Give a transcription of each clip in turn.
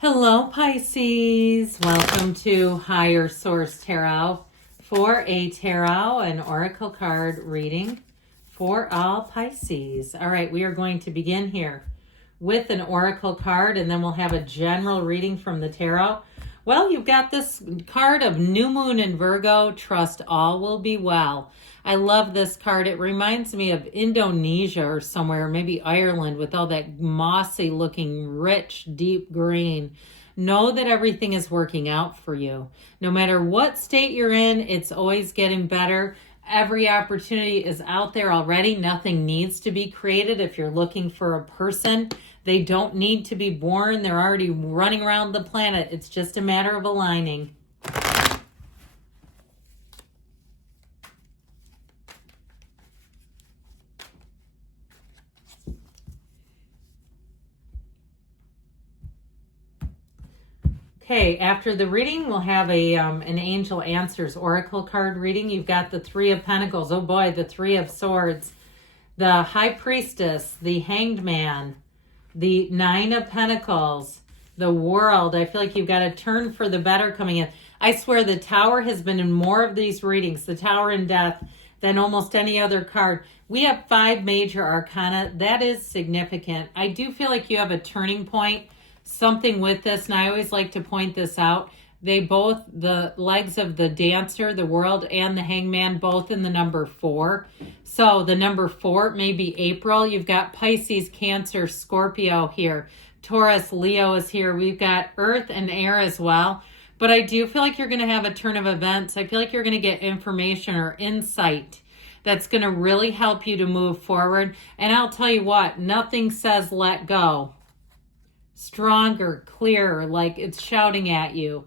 Hello, Pisces. Welcome to Higher Source Tarot for a tarot and oracle card reading for all Pisces. All right, we are going to begin here with an oracle card, and then we'll have a general reading from the tarot. Well, you've got this card of New Moon in Virgo. Trust all will be well. I love this card. It reminds me of Indonesia or somewhere, maybe Ireland, with all that mossy looking, rich, deep green. Know that everything is working out for you. No matter what state you're in, it's always getting better. Every opportunity is out there already. Nothing needs to be created. If you're looking for a person, they don't need to be born. They're already running around the planet. It's just a matter of aligning. Okay, after the reading, we'll have an Angel Answers Oracle card reading. You've got the Three of Pentacles. Oh boy, the Three of Swords. The High Priestess, the Hanged Man, the Nine of Pentacles, the World. I feel like you've got a turn for the better coming in. I swear the Tower has been in more of these readings, the Tower and Death, than almost any other card. We have 5 major arcana. That is significant. I do feel like you have a turning point, something with this, and I always like to point this out. They both, the legs of the Dancer, the World, and the Hangman, both in the number 4. So the number 4 may be April. You've got Pisces, Cancer, Scorpio here. Taurus, Leo is here. We've got Earth and Air as well. But I do feel like you're going to have a turn of events. I feel like you're going to get information or insight that's going to really help you to move forward. And I'll tell you what, nothing says let go stronger, clearer, like it's shouting at you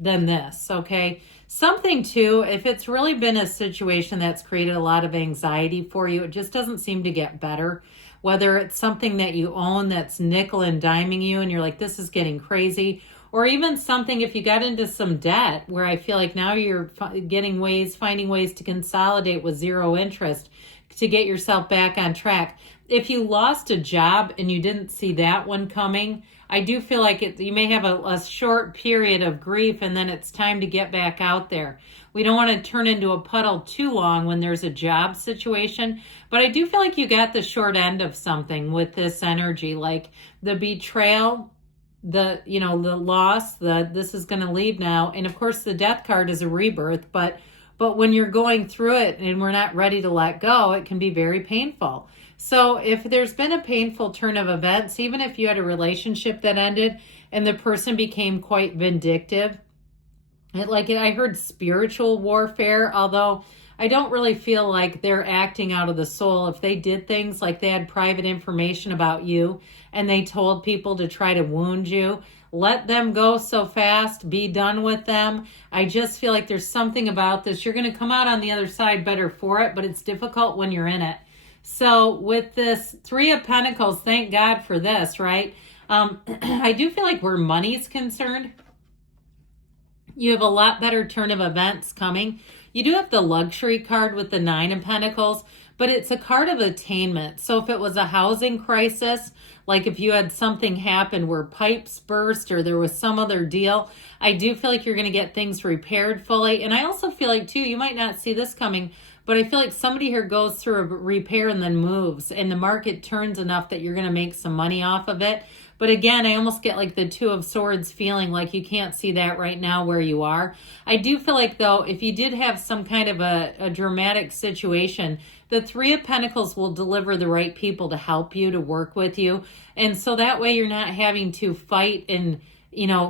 than this, okay? Something too, if it's really been a situation that's created a lot of anxiety for you, it just doesn't seem to get better. Whether it's something that you own that's nickel and diming you and you're like, this is getting crazy, or even something if you got into some debt where I feel like now you're finding ways to consolidate with zero interest to get yourself back on track. If you lost a job and you didn't see that one coming, I do feel like you may have a short period of grief and then it's time to get back out there. We don't want to turn into a puddle too long when there's a job situation, but I do feel like you got the short end of something with this energy, like the betrayal, the loss, this is going to leave now. And of course the Death card is a rebirth, but when you're going through it and we're not ready to let go, it can be very painful. So if there's been a painful turn of events, even if you had a relationship that ended and the person became quite vindictive, I heard spiritual warfare, although I don't really feel like they're acting out of the soul. If they did things like they had private information about you and they told people to try to wound you, let them go so fast, be done with them. I just feel like there's something about this. You're going to come out on the other side better for it, but it's difficult when you're in it. So with this Three of Pentacles, thank God for this, right? I do feel like where money's concerned, you have a lot better turn of events coming. You do have the Luxury card with the Nine of Pentacles, but it's a card of attainment. So if it was a housing crisis, like if you had something happen where pipes burst or there was some other deal, I do feel like you're going to get things repaired fully. And I also feel like, too, you might not see this coming, but I feel like somebody here goes through a repair and then moves, and the market turns enough that you're going to make some money off of it. But again, I almost get like the Two of Swords feeling like you can't see that right now where you are. I do feel like, though, if you did have some kind of a dramatic situation, the Three of Pentacles will deliver the right people to help you, to work with you. And so that way you're not having to fight and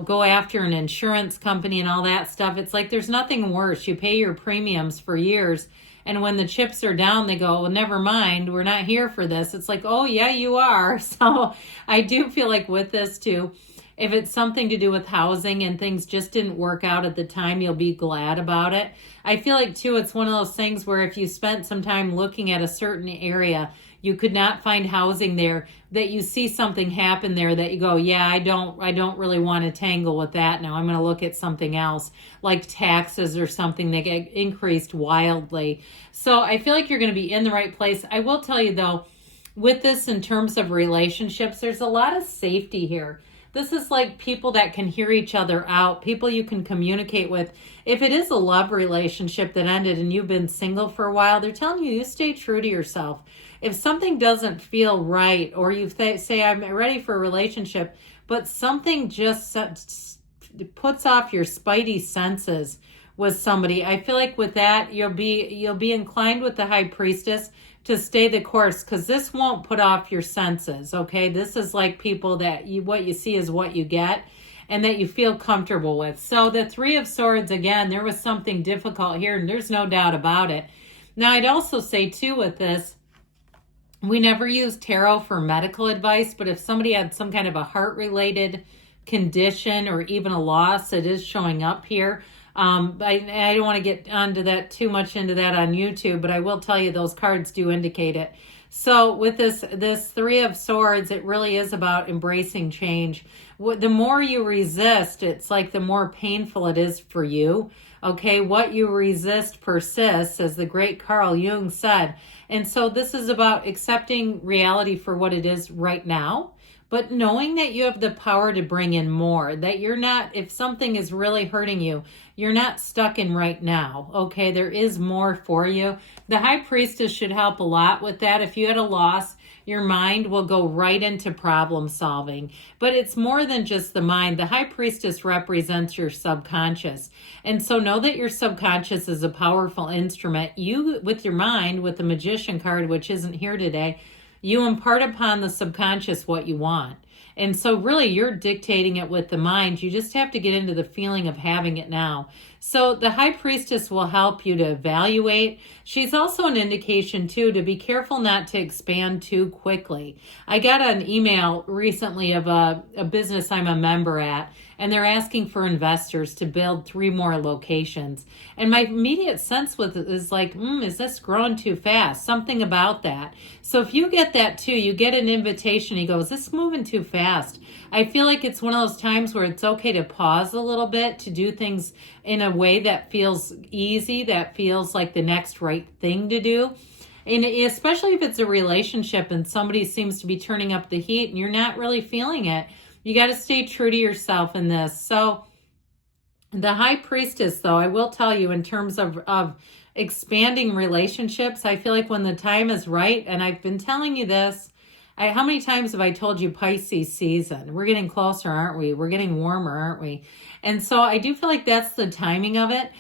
go after an insurance company and all that stuff. It's like there's nothing worse. You pay your premiums for years, and when the chips are down, they go, well, never mind, we're not here for this. It's like, oh, yeah, you are. So I do feel like with this, too, if it's something to do with housing and things just didn't work out at the time, you'll be glad about it. I feel like, too, it's one of those things where if you spent some time looking at a certain area, you could not find housing there, that you see something happen there that you go, yeah, I don't really want to tangle with that now. I'm going to look at something else, like taxes or something that get increased wildly. So I feel like you're going to be in the right place. I will tell you, though, with this in terms of relationships, there's a lot of safety here. This is like people that can hear each other out, people you can communicate with. If it is a love relationship that ended and you've been single for a while, they're telling you stay true to yourself. If something doesn't feel right, or you say, I'm ready for a relationship, but something just puts off your spidey senses with somebody, I feel like with that, you'll be inclined with the High Priestess to stay the course, because this won't put off your senses, okay? This is like people that what you see is what you get, and that you feel comfortable with. So the Three of Swords, again, there was something difficult here, and there's no doubt about it. Now, I'd also say, too, with this, we never use tarot for medical advice, but if somebody had some kind of a heart-related condition or even a loss, it is showing up here. I don't want to get onto that too much into that on YouTube, but I will tell you those cards do indicate it. So with this Three of Swords, it really is about embracing change. The more you resist, it's like the more painful it is for you. Okay, what you resist persists, as the great Carl Jung said. And so this is about accepting reality for what it is right now, but knowing that you have the power to bring in more, that you're not, if something is really hurting you, you're not stuck in right now, okay? There is more for you. The High Priestess should help a lot with that. If you had a loss, your mind will go right into problem solving. But it's more than just the mind. The High Priestess represents your subconscious. And so know that your subconscious is a powerful instrument. You, with your mind, with the Magician card, which isn't here today, you impart upon the subconscious what you want. And so really you're dictating it with the mind. You just have to get into the feeling of having it now. So the High Priestess will help you to evaluate. She's also an indication too to be careful not to expand too quickly. I got an email recently of a business I'm a member at, and they're asking for investors to build 3 more locations. And my immediate sense with it is like, is this growing too fast? Something about that. So if you get that too, you get an invitation, he goes, this is moving too fast. I feel like it's one of those times where it's okay to pause a little bit, to do things in a way that feels easy, that feels like the next right thing to do. And especially if it's a relationship and somebody seems to be turning up the heat and you're not really feeling it, you got to stay true to yourself in this. So the High Priestess, though, I will tell you in terms of expanding relationships, I feel like when the time is right, and I've been telling you this, how many times have I told you Pisces season? We're getting closer, aren't we? We're getting warmer, aren't we? And so I do feel like that's the timing of it.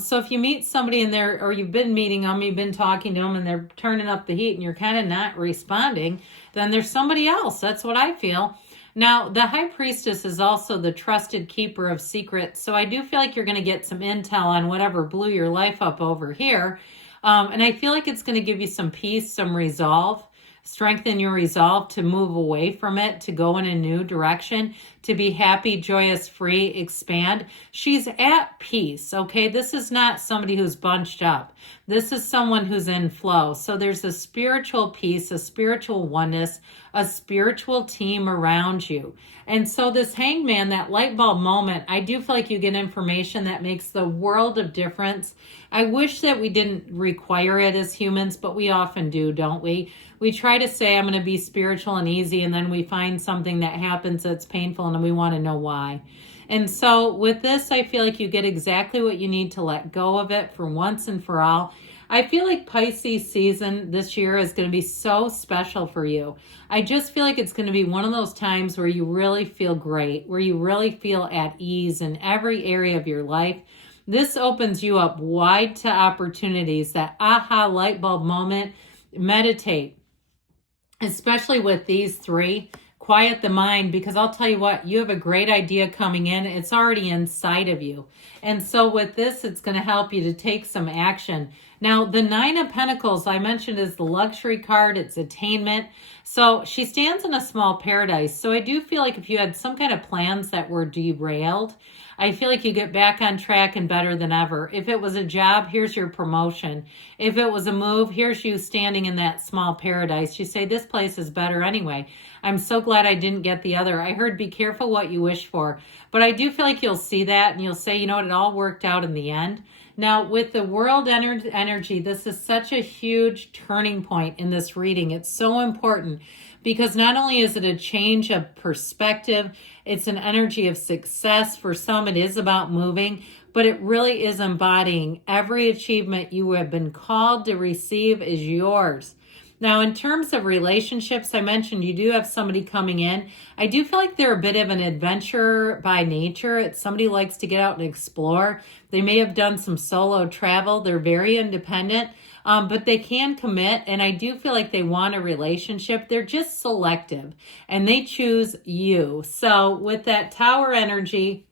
So if you meet somebody in there, or you've been meeting them, you've been talking to them, and they're turning up the heat and you're kind of not responding, then there's somebody else. That's what I feel. Now, the High Priestess is also the trusted keeper of secrets. So I do feel like you're going to get some intel on whatever blew your life up over here. And I feel like it's going to give you some peace, some resolve. Strengthen your resolve to move away from it, to go in a new direction, to be happy, joyous, free, expand. She's at peace, okay? This is not somebody who's bunched up. This is someone who's in flow. So there's a spiritual peace, a spiritual oneness, a spiritual team around you. And so this Hangman, that light bulb moment, I do feel like you get information that makes the world of difference. I wish that we didn't require it as humans, but we often do, don't we? We try to say, I'm going to be spiritual and easy, and then we find something that happens that's painful, and we want to know why. And so with this, I feel like you get exactly what you need to let go of it for once and for all. I feel like Pisces season this year is going to be so special for you. I just feel like it's going to be one of those times where you really feel great, where you really feel at ease in every area of your life. This opens you up wide to opportunities, that aha light bulb moment. Meditate, especially with these 3. Quiet the mind, because I'll tell you what, you have a great idea coming in. It's already inside of you. And so with this, it's going to help you to take some action. Now, the 9 of Pentacles, I mentioned, is the luxury card. It's attainment. So she stands in a small paradise. So I do feel like if you had some kind of plans that were derailed, I feel like you get back on track and better than ever. If it was a job, here's your promotion. If it was a move, here's you standing in that small paradise. You say, this place is better anyway. I'm so glad I didn't get the other. I heard be careful what you wish for. But I do feel like you'll see that and you'll say, you know what, it all worked out in the end. Now, with the world energy, this is such a huge turning point in this reading. It's so important because not only is it a change of perspective, it's an energy of success. For some, it is about moving, but it really is embodying every achievement you have been called to receive is yours. Now, in terms of relationships, I mentioned you do have somebody coming in. I do feel like they're a bit of an adventurer by nature. It's somebody who likes to get out and explore. They may have done some solo travel. They're very independent, but they can commit. And I do feel like they want a relationship. They're just selective and they choose you. So with that Tower energy,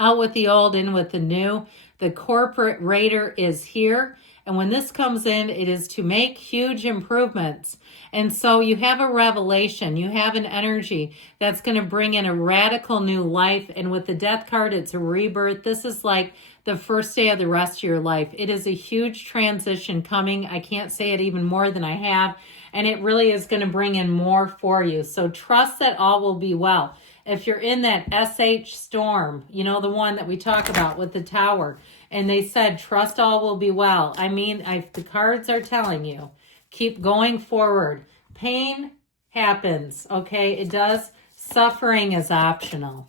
out with the old, in with the new, the corporate raider is here. And when this comes in, it is to make huge improvements. And so you have a revelation, you have an energy that's going to bring in a radical new life. And with the death card, it's a rebirth. This is like the first day of the rest of your life. It is a huge transition coming. I can't say it even more than I have. And it really is going to bring in more for you. So trust that all will be well. If you're in that SH storm, you know, the one that we talk about with the Tower, and they said, trust all will be well. I mean, the cards are telling you, keep going forward. Pain happens, okay? It does. Suffering is optional.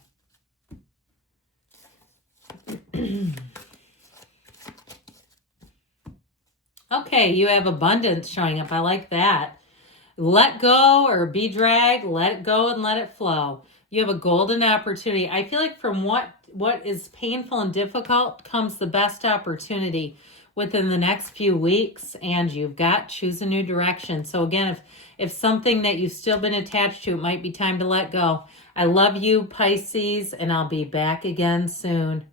Okay, you have abundance showing up. I like that. Let go or be dragged. Let it go and let it flow. You have a golden opportunity. I feel like from what is painful and difficult comes the best opportunity within the next few weeks, and you've got choose a new direction. So again, if something that you've still been attached to, it might be time to let go. I love you, Pisces, and I'll be back again soon.